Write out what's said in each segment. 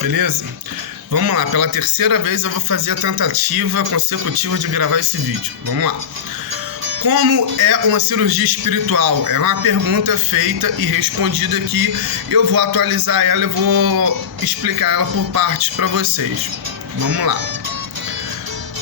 Beleza? Vamos lá, pela terceira vez eu vou fazer a tentativa consecutiva de gravar esse vídeo. Vamos lá. Como é uma cirurgia espiritual? É uma pergunta feita e respondida aqui. Eu vou atualizar ela e vou explicar ela por partes para vocês. Vamos lá.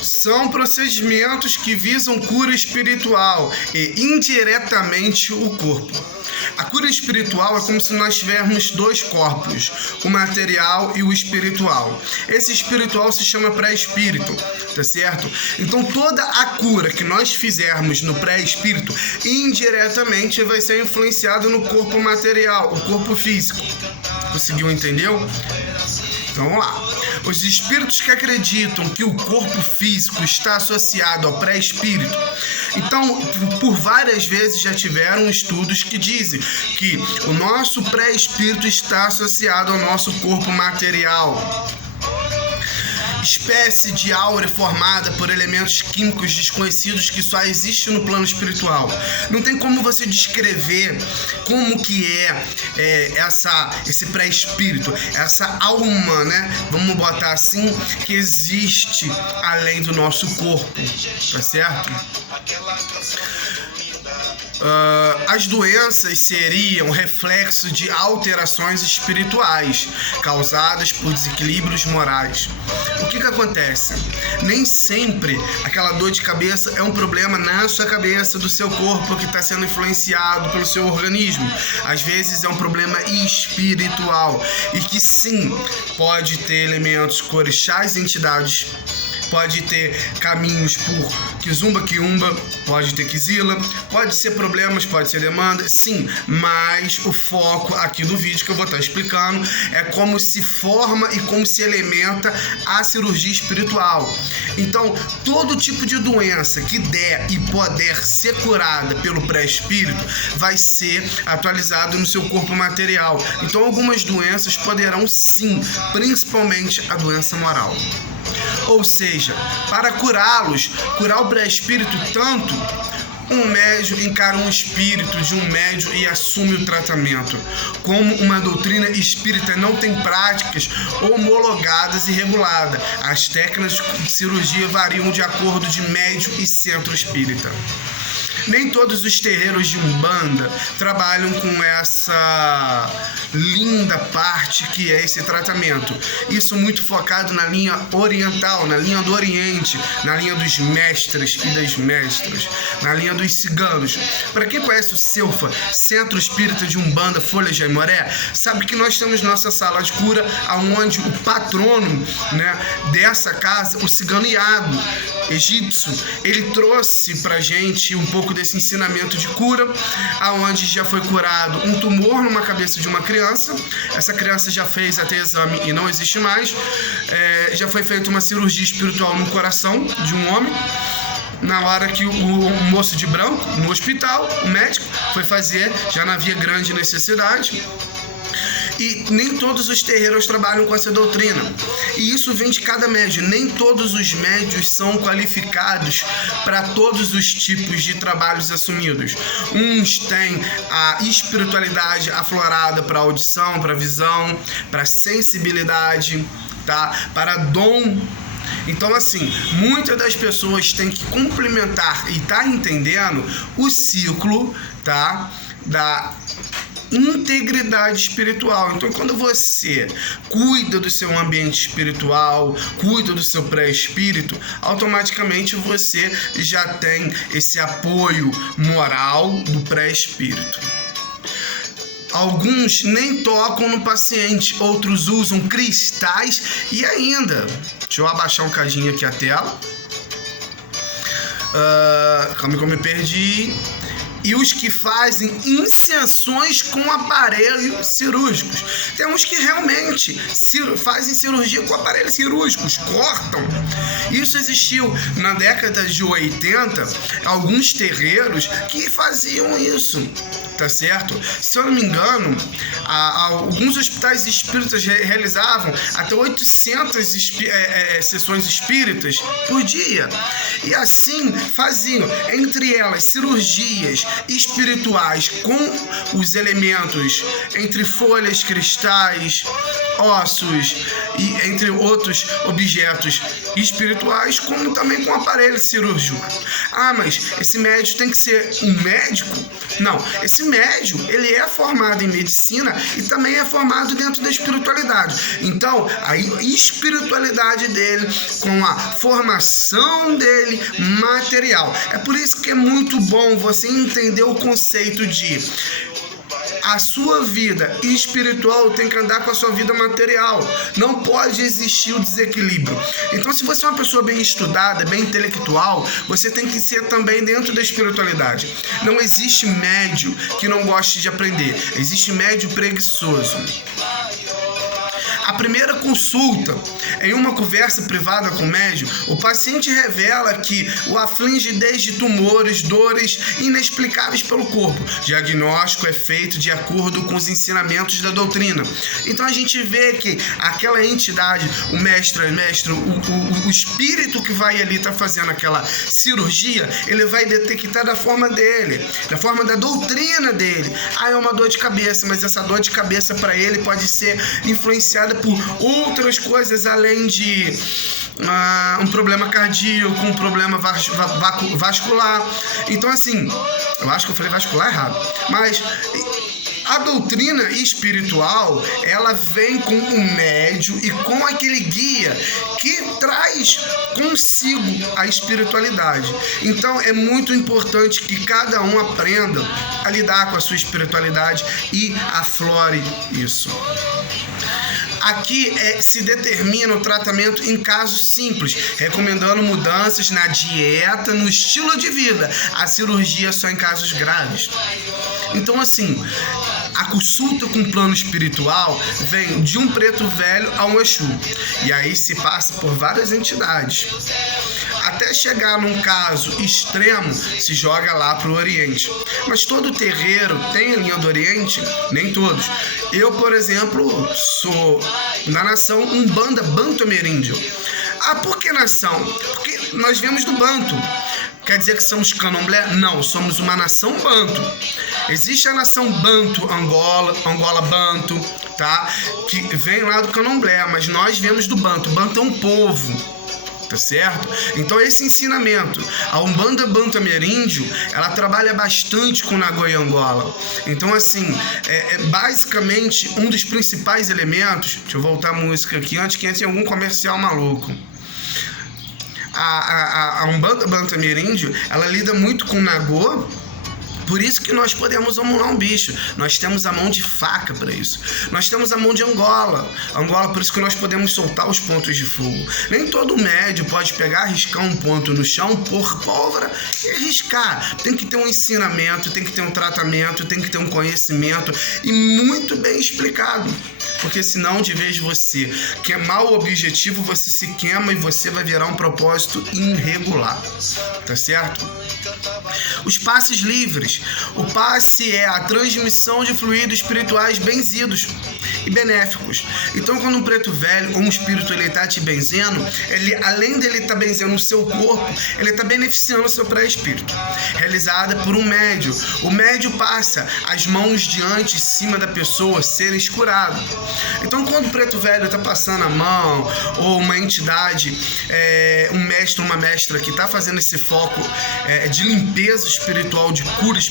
São procedimentos que visam cura espiritual e indiretamente o corpo. A cura espiritual é como se nós tivéssemos dois corpos, o material e o espiritual. Esse espiritual se chama pré-espírito, tá certo? Então toda a cura que nós fizermos no pré-espírito, indiretamente vai ser influenciada no corpo material, o corpo físico. Conseguiu entender? Então vamos lá. Os espíritos que acreditam que o corpo físico está associado ao pré-espírito, então por várias vezes já tiveram estudos que dizem que o nosso pré-espírito está associado ao nosso corpo material. Espécie de aura formada por elementos químicos desconhecidos que só existe no plano espiritual. Não tem como você descrever como que esse pré-espírito, essa alma, né? Vamos botar assim, que existe além do nosso corpo, tá certo? As doenças seriam reflexo de alterações espirituais causadas por desequilíbrios morais. O que acontece? Nem sempre aquela dor de cabeça é um problema na sua cabeça, do seu corpo, que está sendo influenciado pelo seu organismo. Às vezes é um problema espiritual e que sim, pode ter elementos, orixás e entidades. Pode ter caminhos por Kizumba, Quiumba, pode ter Kizila, pode ser problemas, pode ser demanda, sim, mas o foco aqui do vídeo que eu vou estar explicando é como se forma e como se elementa a cirurgia espiritual. Então, todo tipo de doença que der e puder ser curada pelo pré-espírito vai ser atualizado no seu corpo material. Então, algumas doenças poderão sim, principalmente a doença moral. Ou seja, para curá-los, curar o pré-espírito tanto, um médium encara um espírito de um médium e assume o tratamento. Como uma doutrina espírita não tem práticas homologadas e reguladas, as técnicas de cirurgia variam de acordo de médium e centro espírita. Nem todos os terreiros de Umbanda trabalham com essa linda parte que é esse tratamento. Isso muito focado na linha oriental, na linha do Oriente, na linha dos mestres e das mestras, na linha dos ciganos. Para quem conhece o CEUFA, Centro Espírita de Umbanda, Folha de Aimoré, sabe que nós temos nossa sala de cura, onde o patrono, né, dessa casa, o cigano Iago, egípcio, ele trouxe pra gente um pouco desse ensinamento de cura, aonde já foi curado um tumor numa cabeça de uma criança. Essa criança já fez até exame e não existe mais. Já foi feita uma cirurgia espiritual no coração de um homem. Na hora que o moço de branco, no hospital, o médico, foi fazer, já não havia grande necessidade. E nem todos os terreiros trabalham com essa doutrina. E isso vem de cada médium. Nem todos os médios são qualificados para todos os tipos de trabalhos assumidos. Uns têm a espiritualidade aflorada para audição, para visão, para sensibilidade, tá? Para dom. Então, assim, muitas das pessoas têm que complementar e tá entendendo o ciclo, tá? Da integridade espiritual. Então, quando você cuida do seu ambiente espiritual, cuida do seu pré-espírito, automaticamente você já tem esse apoio moral do pré-espírito. Alguns nem tocam no paciente, outros usam cristais e ainda, deixa eu abaixar um cadinho aqui a tela. Calma que eu me perdi. E os que fazem inserções com aparelhos cirúrgicos. Tem uns que realmente fazem cirurgia com aparelhos cirúrgicos, cortam. Isso existiu na década de 80, alguns terreiros que faziam isso, tá certo? Se eu não me engano, alguns hospitais espíritas realizavam até 800 sessões espíritas por dia. E assim faziam, entre elas, cirurgias espirituais com os elementos entre folhas, cristais, ossos e entre outros objetos espirituais, como também com aparelho cirúrgico. Ah, mas esse médico tem que ser um médico? Não, esse médico, ele é formado em medicina e também é formado dentro da espiritualidade. Então, a espiritualidade dele com a formação dele material. É por isso que é muito bom você entender o conceito de a sua vida espiritual tem que andar com a sua vida material. Não pode existir o desequilíbrio. Então, se você é uma pessoa bem estudada, bem intelectual, você tem que ser também dentro da espiritualidade. Não existe médio que não goste de aprender. Existe médio preguiçoso. A primeira consulta, em uma conversa privada com o médium, o paciente revela que o aflige desde tumores, dores inexplicáveis pelo corpo. O diagnóstico é feito de acordo com os ensinamentos da doutrina. Então a gente vê que aquela entidade, o mestre, o espírito que vai ali estar fazendo aquela cirurgia, ele vai detectar da forma dele, da forma da doutrina dele. Ah, é uma dor de cabeça, mas essa dor de cabeça para ele pode ser influenciada por outras coisas além de um problema cardíaco, um problema vascular. Então, assim, eu acho que eu falei vascular errado, mas a doutrina espiritual, ela vem com o médium e com aquele guia que traz consigo a espiritualidade. Então é muito importante que cada um aprenda a lidar com a sua espiritualidade e aflore isso. Aqui se determina o tratamento em casos simples, recomendando mudanças na dieta, no estilo de vida. A cirurgia só em casos graves. Então, assim, a consulta com o plano espiritual vem de um preto velho a um Exu. E aí se passa por várias entidades. Até chegar num caso extremo, se joga lá para o Oriente. Mas todo terreiro tem a linha do Oriente? Nem todos. Eu, por exemplo, sou da nação Umbanda Banto Ameríndio. Ah, por que nação? Porque nós viemos do Banto. Quer dizer que somos candomblé? Não, somos uma nação Banto. Existe a nação Banto, Angola Banto, tá? Que vem lá do candomblé, mas nós viemos do Banto. Banto é um povo. Tá certo? Então esse ensinamento, a Umbanda Banto Ameríndio, ela trabalha bastante com Nagoya Angola. Então assim, basicamente um dos principais elementos, deixa eu voltar a música aqui antes que entre algum comercial maluco. A Umbanda Banto Ameríndio, ela lida muito com Nagô. Por isso que nós podemos amular um bicho. Nós temos a mão de faca para isso. Nós temos a mão de Angola. Por isso que nós podemos soltar os pontos de fogo. Nem todo médio pode pegar, riscar um ponto no chão, pôr pólvora e riscar. Tem que ter um ensinamento, tem que ter um tratamento, tem que ter um conhecimento e muito bem explicado. Porque senão, de vez de você queimar o objetivo, você se queima e você vai virar um propósito irregular. Tá certo? Os passes livres. O passe é a transmissão de fluidos espirituais benzidos e benéficos. Então, quando um preto velho ou um espírito ele está te benzendo, ele, além dele estar benzendo o seu corpo, ele está beneficiando o seu pré-espírito. Realizada por um médium. O médium passa as mãos diante e cima da pessoa, serem curados. Então, quando o preto velho está passando a mão, ou uma entidade, um mestre, uma mestra que está fazendo esse foco de limpeza espiritual, de cura espiritual,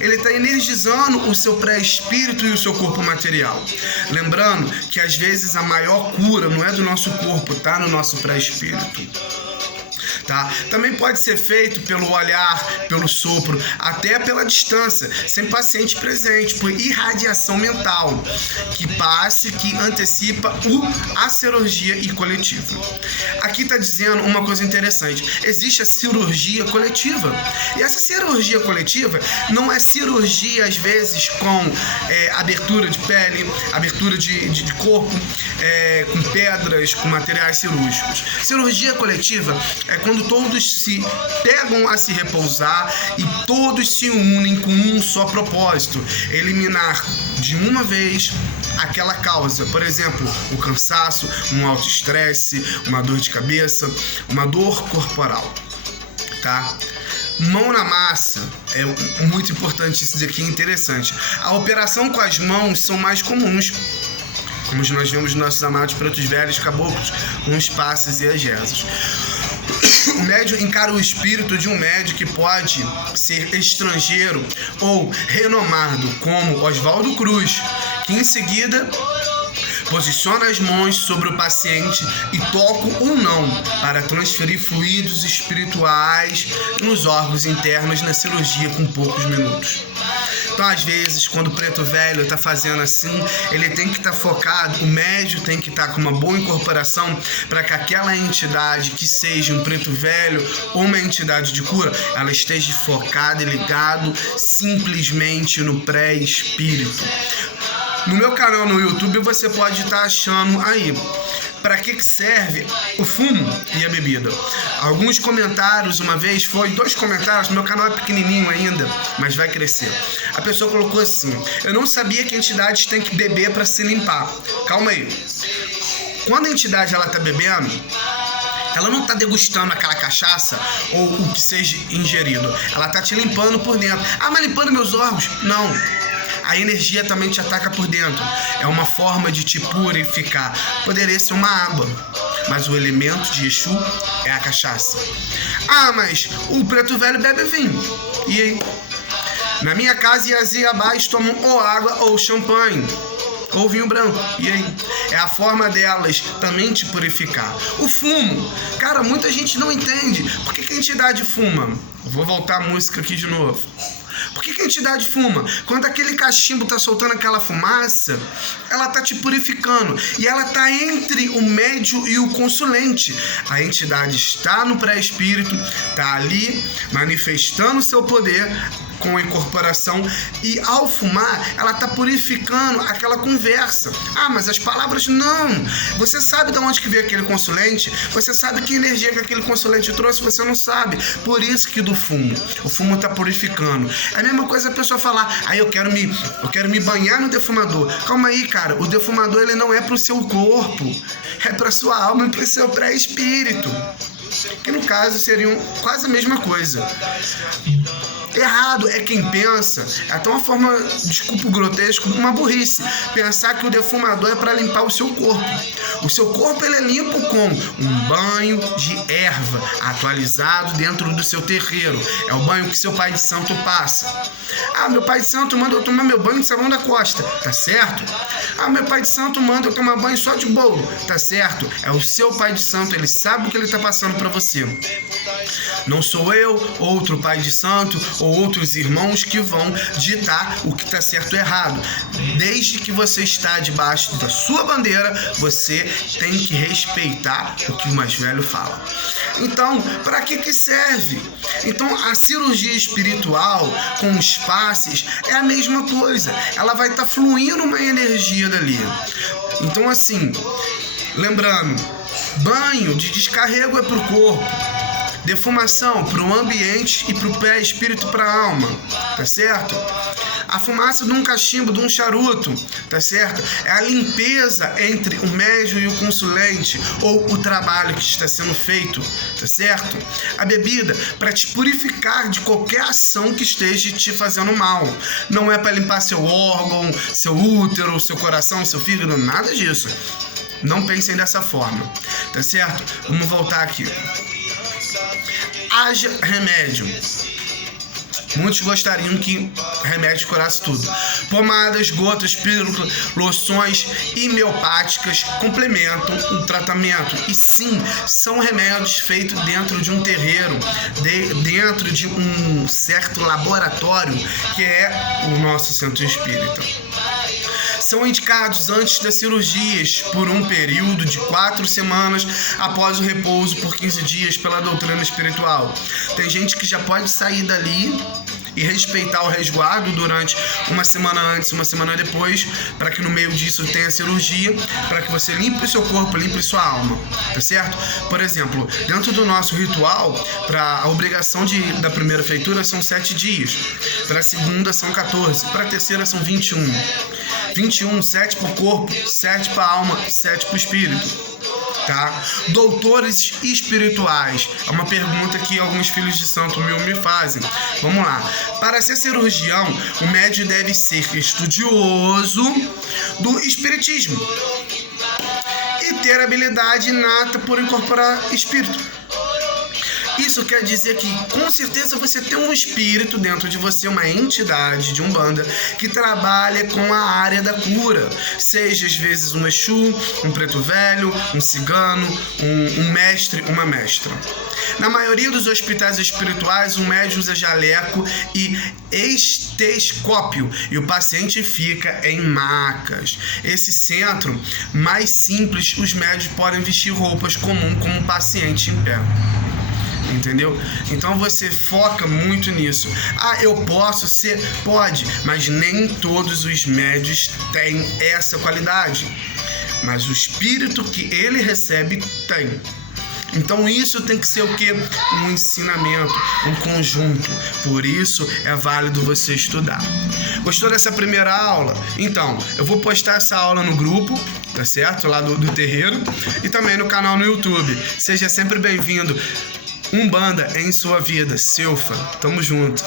ele está energizando o seu pré-espírito e o seu corpo material. Lembrando que às vezes a maior cura não é do nosso corpo, tá no nosso pré-espírito. Tá? Também pode ser feito pelo olhar, pelo sopro, até pela distância, sem paciente presente, por irradiação mental, que antecipa a cirurgia e coletiva. Aqui está dizendo uma coisa interessante: existe a cirurgia coletiva. E essa cirurgia coletiva não é cirurgia, às vezes, com abertura de pele, abertura de corpo, com pedras, com materiais cirúrgicos. Cirurgia coletiva é quando todos se pegam a se repousar e todos se unem com um só propósito: eliminar de uma vez aquela causa, por exemplo, o cansaço, um alto estresse, uma dor de cabeça, uma dor corporal, tá? Mão na massa, é muito importante, isso daqui é interessante. A operação com as mãos são mais comuns. como nós vemos nossos amados pretos velhos caboclos, com os passes e as rezas. O médium encara o espírito de um médium que pode ser estrangeiro ou renomado, como Oswaldo Cruz, que em seguida posiciona as mãos sobre o paciente e toca ou não para transferir fluidos espirituais nos órgãos internos na cirurgia com poucos minutos. Então, às vezes, quando o preto velho está fazendo assim, ele tem que estar focado, o médium tem que estar com uma boa incorporação para que aquela entidade, que seja um preto velho ou uma entidade de cura, ela esteja focada e ligado simplesmente no pré-espírito. No meu canal no YouTube você pode estar achando aí para que serve o fumo e a bebida. Alguns comentários, uma vez, foi 2 comentários, meu canal é pequenininho ainda, mas vai crescer. A pessoa colocou assim: eu não sabia que entidades têm que beber para se limpar. Calma aí. Quando a entidade ela tá bebendo, ela não está degustando aquela cachaça ou o que seja ingerido. Ela está te limpando por dentro. Ah, mas limpando meus órgãos? Não. A energia também te ataca por dentro. É uma forma de te purificar. Poderia ser uma água, mas o elemento de Exu é a cachaça. Ah, mas o preto velho bebe vinho. E aí? Na minha casa, Iaziabás tomam ou água ou champanhe, ou vinho branco. E aí? É a forma delas também te purificar. O fumo. Cara, muita gente não entende. Por que a entidade fuma? Vou voltar a música aqui de novo. Por que a entidade fuma? Quando aquele cachimbo tá soltando aquela fumaça, ela tá te purificando. E ela tá entre o médium e o consulente. A entidade está no pré-espírito, tá ali manifestando seu poder com a incorporação, e ao fumar, ela tá purificando aquela conversa. Ah, mas as palavras não. Você sabe de onde que veio aquele consulente? Você sabe que energia que aquele consulente trouxe? Você não sabe. Por isso que do fumo. O fumo tá purificando. É a mesma coisa a pessoa falar: aí eu quero me banhar no defumador. Calma aí, cara. O defumador, ele não é pro seu corpo. É pra sua alma e pro seu pré-espírito. Que no caso seriam quase a mesma coisa. Errado é quem pensa, é até uma forma, desculpa o grotesco, uma burrice, pensar que o defumador é para limpar o seu corpo. O seu corpo ele é limpo com um banho de erva atualizado dentro do seu terreiro. É o banho que seu pai de santo passa. Ah, meu pai de santo manda eu tomar meu banho de sabão da costa, tá certo? Ah, meu pai de santo manda eu tomar banho só de bolo, tá certo? É o seu pai de santo, ele sabe o que ele tá passando para você. Não sou eu, outro pai de santo ou outros irmãos que vão ditar o que está certo ou errado. Desde que você está debaixo da sua bandeira, você tem que respeitar o que o mais velho fala. Então, para que serve? Então, a cirurgia espiritual com os passes é a mesma coisa. Ela vai estar fluindo uma energia dali. Então, assim, lembrando, banho de descarrego é para o corpo. Defumação para o ambiente e para o pré-espírito, para a alma, tá certo? A fumaça de um cachimbo, de um charuto, tá certo? É a limpeza entre o médium e o consulente, ou o trabalho que está sendo feito, tá certo? A bebida para te purificar de qualquer ação que esteja te fazendo mal. Não é para limpar seu órgão, seu útero, seu coração, seu fígado, nada disso. Não pensem dessa forma, tá certo? Vamos voltar aqui. Haja remédio. Muitos gostariam que remédio curasse tudo. Pomadas, gotas, pílulas, loções homeopáticas complementam o tratamento. E sim, são remédios feitos dentro de um terreiro, dentro de um certo laboratório que é o nosso centro espírita. São indicados antes das cirurgias por um período de 4 semanas após o repouso por 15 dias pela doutrina espiritual. Tem gente que já pode sair dali e respeitar o resguardo durante uma semana antes, uma semana depois, para que no meio disso tenha a cirurgia, para que você limpe o seu corpo, limpe sua alma, tá certo? Por exemplo, dentro do nosso ritual, para a obrigação da primeira feitura são 7 dias, para a segunda são 14, para a terceira são 21. 21, 7 para o corpo, 7 para a alma, 7 para o espírito. tá? Doutores espirituais. É uma pergunta que alguns filhos de Santo Mil me fazem. Vamos lá. Para ser cirurgião, o médico deve ser estudioso do espiritismo e ter habilidade inata por incorporar espírito. Isso quer dizer que, com certeza, você tem um espírito dentro de você, uma entidade de Umbanda que trabalha com a área da cura. Seja, às vezes, um Exu, um preto velho, um cigano, um mestre, uma mestra. Na maioria dos hospitais espirituais, o médium usa jaleco e estetoscópio e o paciente fica em macas. Esse centro mais simples, os médios podem vestir roupas comuns como um paciente em pé. Entendeu? Então você foca muito nisso. Eu posso ser? Pode, mas nem todos os médios têm essa qualidade. Mas o espírito que ele recebe tem. Então isso tem que ser o quê? Um ensinamento, um conjunto. Por isso é válido você estudar. Gostou dessa primeira aula? Então, eu vou postar essa aula no grupo, tá certo? Lá do terreiro. E também no canal no YouTube. Seja sempre bem-vindo. Umbanda em sua vida. Silfa. Tamo junto.